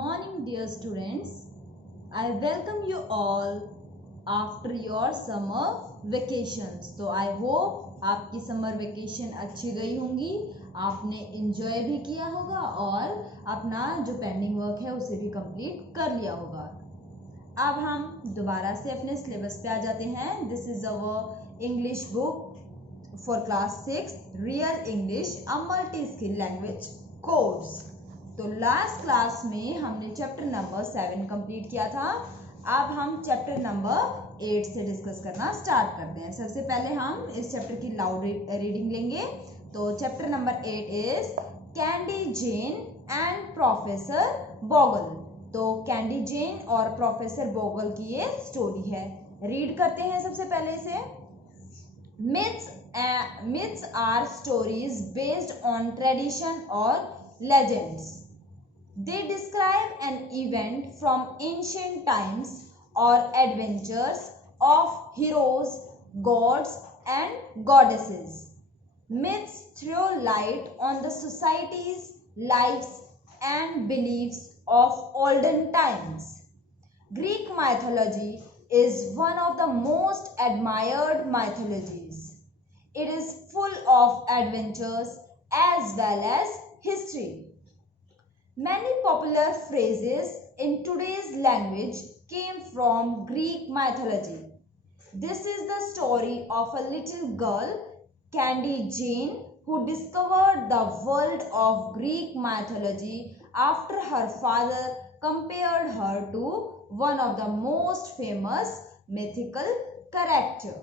morning, dear students. I welcome you all after your summer vacations. तो I hope आपकी summer vacation अच्छी गई होंगी, आपने enjoy भी किया होगा और अपना जो pending work है उसे भी complete कर लिया होगा. अब हम दोबारा से अपने syllabus पे आ जाते हैं. This is our English book for class 6, Real English, a multi-skill language course. तो लास्ट क्लास में हमने चैप्टर नंबर 7 कंप्लीट किया था. अब हम चैप्टर नंबर 8 से डिस्कस करना स्टार्ट करते हैं. सबसे पहले हम इस चैप्टर की लाउड रीडिंग लेंगे. तो chapter number 8 is Candy Jane and professor Bogle. तो कैंडी जेन और प्रोफेसर बोगल की ये स्टोरी है. रीड करते हैं सबसे पहले इसे. myths are stories based on tradition or legends. They describe an event from ancient times or adventures of heroes, gods and goddesses. Myths throw light on the societies, lives and beliefs of olden times. Greek mythology is one of the most admired mythologies. It is full of adventures as well as history. Many popular phrases in today's language came from Greek mythology. This is the story of a little girl, Candy Jane, who discovered the world of Greek mythology after her father compared her to one of the most famous mythical characters.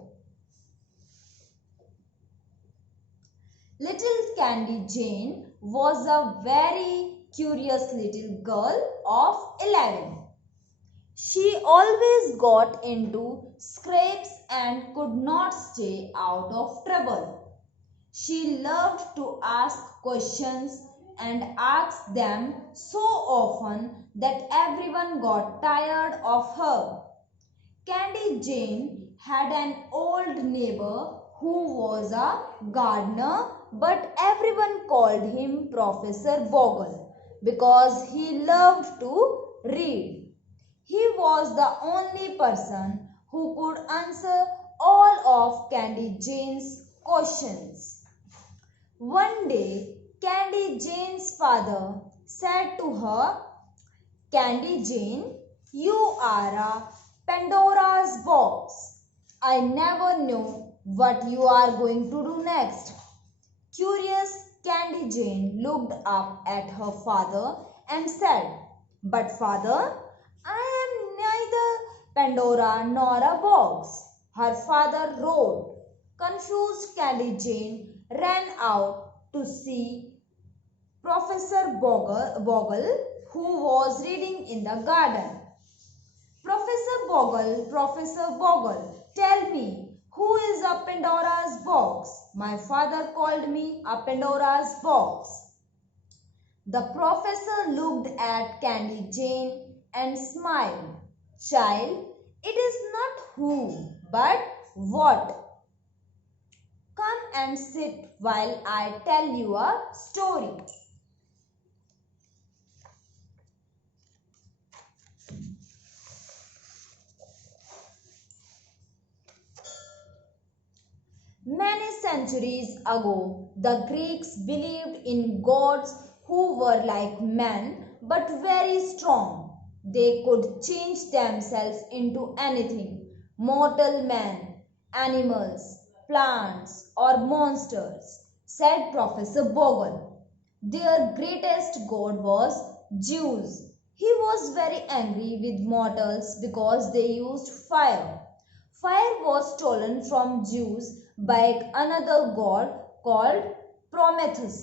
Little Candy Jane was a very curious little girl of 11. She always got into scrapes and could not stay out of trouble. She loved to ask questions and asked them so often that everyone got tired of her. Candy Jane had an old neighbor who was a gardener, but everyone called him Professor Bogle because he loved to read. He was the only person who could answer all of Candy Jane's questions. One day, Candy Jane's father said to her, "Candy Jane, you are a Pandora's box. I never know what you are going to do next." Curious, Candy Jane looked up at her father and said, "But father, I am neither Pandora nor a box." Her father roared. Confused, Candy Jane ran out to see Professor Bogle, who was reading in the garden. Professor Bogle, tell me, who is a Pandora's box? My father called me a Pandora's box. The professor looked at Candy Jane and smiled. Child, it is not who, but what. Come and sit while I tell you a story. Many centuries ago, the Greeks believed in gods who were like men but very strong. They could change themselves into anything: mortal men, animals, plants, or monsters, said Professor Bogle. Their greatest god was Zeus. He was very angry with mortals because they used fire. Fire was stolen from Zeus by another god called Prometheus.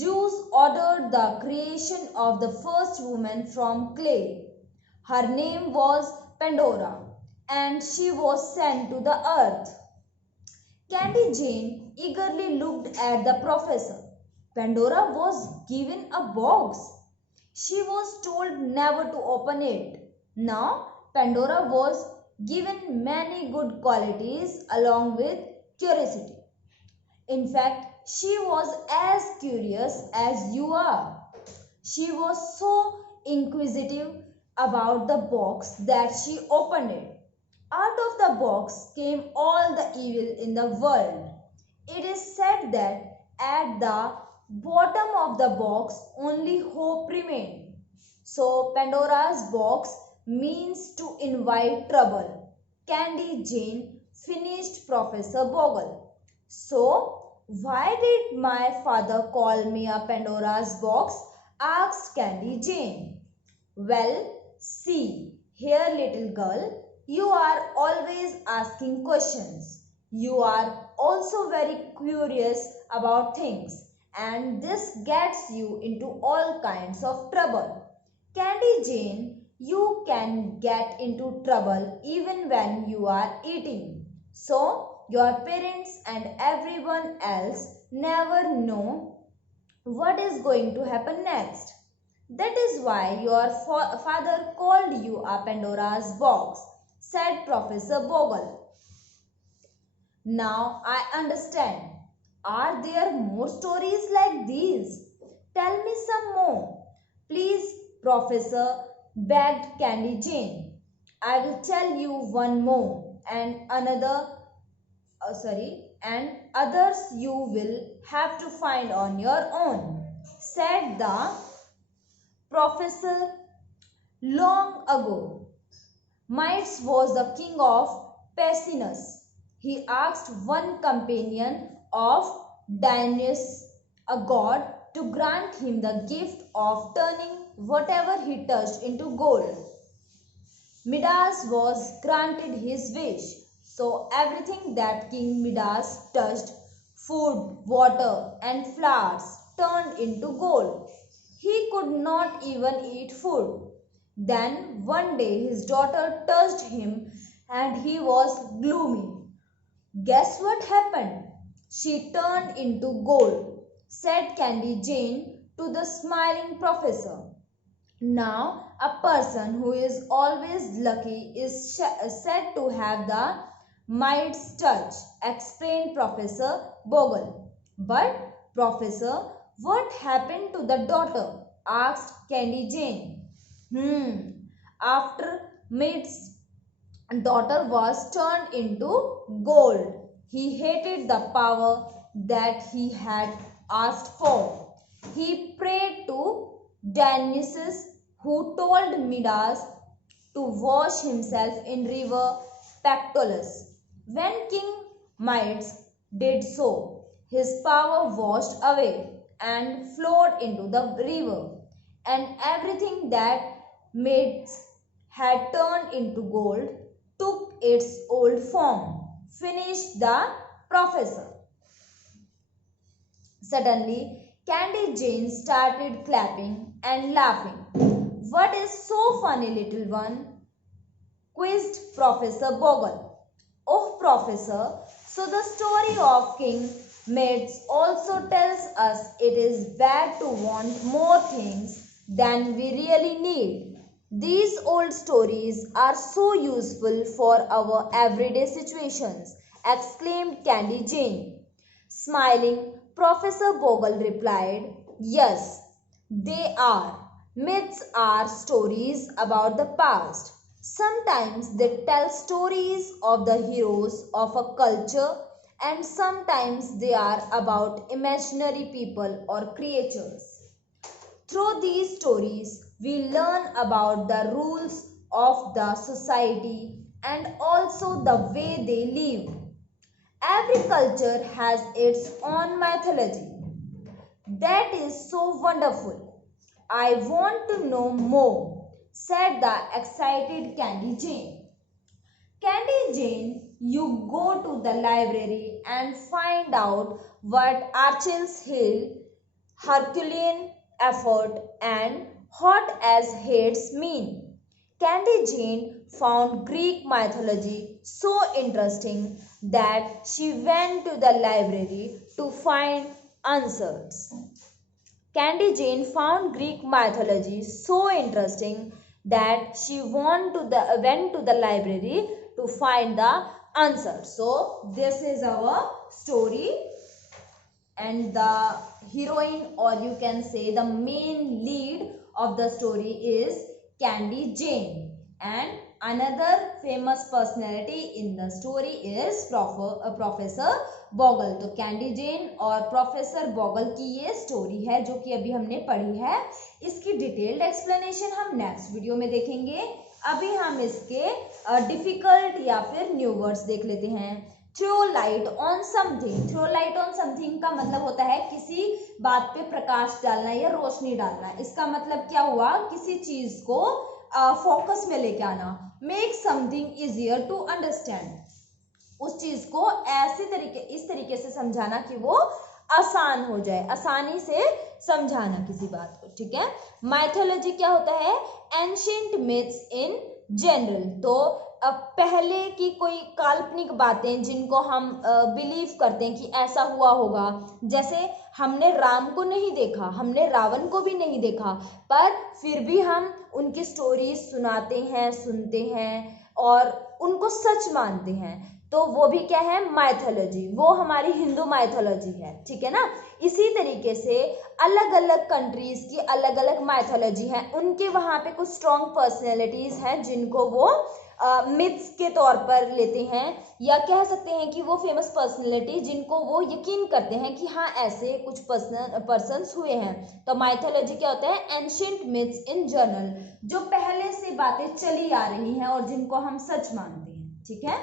Zeus ordered the creation of the first woman from clay. Her name was Pandora, and she was sent to the earth. Candy Jane eagerly looked at the professor. Pandora was given a box. She was told never to open it. Now, Pandora was given many good qualities along with curiosity. In fact, she was as curious as you are. She was so inquisitive about the box that she opened it. Out of the box came all the evil in the world. It is said that at the bottom of the box only hope remained. So Pandora's box means to invite trouble. Candy Jane finished Professor Bogle. So, why did my father call me a Pandora's box? Asked Candy Jane. Well, see, here, little girl, you are always asking questions. You are also very curious about things, and this gets you into all kinds of trouble. Candy Jane, you can get into trouble even when you are eating. So, your parents and everyone else never know what is going to happen next. That is why your father called you a Pandora's box, said Professor Bogle. Now I understand. Are there more stories like these? Tell me some more. Please, Professor, begged Candy Jane. I will tell you one more and and others you will have to find on your own, said the professor. Long ago, Midas was the king of Pessinus. He asked one companion of Dionysus, a god, to grant him the gift of turning whatever he touched into gold. Midas was granted his wish, so everything that King Midas touched, food, water, and flowers, turned into gold. He could not even eat food. Then one day his daughter touched him and he was gloomy. Guess what happened? She turned into gold, said Candy Jane to the smiling professor. Now, a person who is always lucky is said to have the Midas touch, explained Professor Bogle. But, Professor, what happened to the daughter? Asked Candy Jane. After Midas' daughter was turned into gold, he hated the power that he had asked for. He prayed to Dionysus, who told Midas to wash himself in river Pactolus. When King Midas did so, his power washed away and flowed into the river, and everything that Midas had turned into gold took its old form, finished the professor. Suddenly, Candy Jane started clapping and laughing. What is so funny, little one? Quizzed Professor Bogle. Oh, Professor, so the story of King Midas also tells us it is bad to want more things than we really need. These old stories are so useful for our everyday situations, exclaimed Candy Jane. Smiling, Professor Bogle replied, yes, they are. Myths are stories about the past. Sometimes they tell stories of the heroes of a culture, and sometimes they are about imaginary people or creatures. Through these stories, we learn about the rules of the society and also the way they live. Every culture has its own mythology. That is so wonderful. I want to know more, said the excited Candy Jane. Candy Jane, you go to the library and find out what Achilles' heel, Herculean effort, and hot as hates mean. Candy Jane found Greek mythology so interesting that she went to the library to find answers. Candy Jane found Greek mythology so interesting that she went to the library to find the answer. So, this is our story, and the heroine, or you can say the main lead of the story is Candy Jane, and another famous personality in the story is Professor Bogle. तो Candy Jane और professor Bogle की ये story है जो कि अभी हमने पढ़ी है। इसकी डिटेल्ड एक्सप्लेनेशन हम नेक्स्ट वीडियो में देखेंगे। अभी हम इसके डिफिकल्ट या फिर न्यू वर्ड्स देख लेते हैं। Throw light on something. Throw light on something का मतलब होता है किसी बात पे प्रकाश डालना या रोशनी डालना। इसका मतलब क्या हुआ, किसी चीज को फोकस में लेके आना। Make something easier to understand, उस चीज को इस तरीके से समझाना कि वो आसान हो जाए, आसानी से समझाना किसी बात को, ठीक है। माइथोलॉजी क्या होता है, एंशिएंट मिथ्स इन जनरल, तो पहले की कोई काल्पनिक बातें जिनको हम बिलीव करते हैं कि ऐसा हुआ होगा। जैसे हमने राम को नहीं देखा, हमने रावण को भी नहीं देखा, पर फिर भी हम उनकी स्टोरीज सुनाते हैं, सुनते हैं और उनको सच मानते हैं, तो वो भी क्या है, माइथोलॉजी। वो हमारी हिंदू माइथोलॉजी है, ठीक है ना। इसी तरीके से अलग अलग कंट्रीज की अलग अलग माइथोलॉजी है, उनके वहाँ पे कुछ स्ट्रॉन्ग पर्सनैलिटीज हैं जिनको वो मिथ्स के तौर पर लेते हैं, या कह सकते हैं कि वो फेमस पर्सनैलिटी जिनको वो यकीन करते हैं कि हाँ ऐसे कुछ पर्सन्स हुए हैं। तो माइथोलॉजी क्या होता है, एंशिएंट मिथ्स इन जनरल, जो पहले से बातें चली आ रही हैं और जिनको हम सच मानते हैं, ठीक है।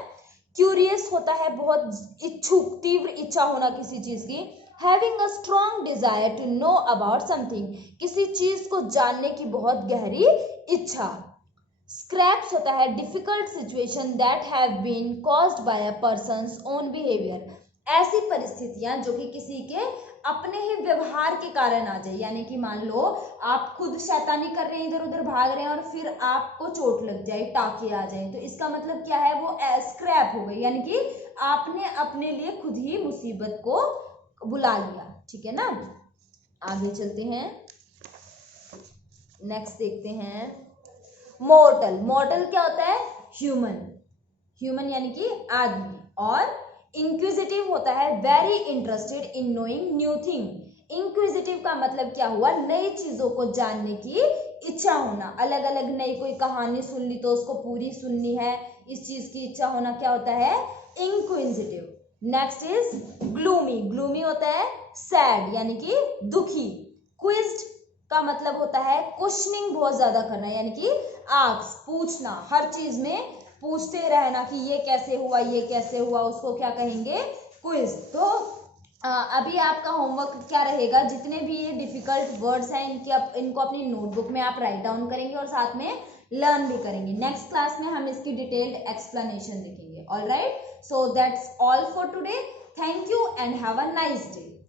क्यूरियस होता है बहुत इच्छुक, तीव्र इच्छा होना किसी चीज की। Having a strong desire to know about something, किसी चीज को जानने की बहुत गहरी इच्छा। स्क्रैप्स होता है difficult situation that have been caused by a person's own behaviour, ऐसी परिस्थितियां जो कि किसी के अपने ही व्यवहार के कारण आ जाए। यानी कि मान लो आप खुद शैतानी कर रहे हैं, इधर उधर भाग रहे हैं और फिर आपको चोट लग जाए, टाके आ जाए, तो इसका मतलब क्या है, वो स्क्रैप हो गई, यानी कि आपने अपने लिए खुद ही मुसीबत को बुला लिया, ठीक है ना। आगे चलते हैं, नेक्स्ट देखते हैं। मॉर्टल। मॉर्टल क्या होता है, ह्यूमन। ह्यूमन यानी कि आदमी। और इंक्विजिटिव होता है very interested in knowing new thing. Inquisitive का मतलब क्या हुआ, नई चीजों को जानने की इच्छा होना। अलग अलग नई कोई कहानी सुन ली तो उसको पूरी सुननी है, इस चीज की इच्छा होना क्या होता है, inquisitive. Next is gloomy. Gloomy होता है सैड यानी कि दुखी। क्विज्ड का मतलब होता है क्वेश्चनिंग बहुत ज्यादा करना, यानी कि आस्क, पूछना, हर चीज में पूछते रहना कि ये कैसे हुआ, ये कैसे हुआ, उसको क्या कहेंगे, क्विज। तो अभी आपका होमवर्क क्या रहेगा, जितने भी ये डिफिकल्ट वर्ड्स हैं इनको अपनी नोटबुक में आप राइट डाउन करेंगे और साथ में लर्न भी करेंगे। नेक्स्ट क्लास में हम इसकी डिटेल्ड एक्सप्लेनेशन देखेंगे। All right, so that's all for today. Thank you and have a nice day.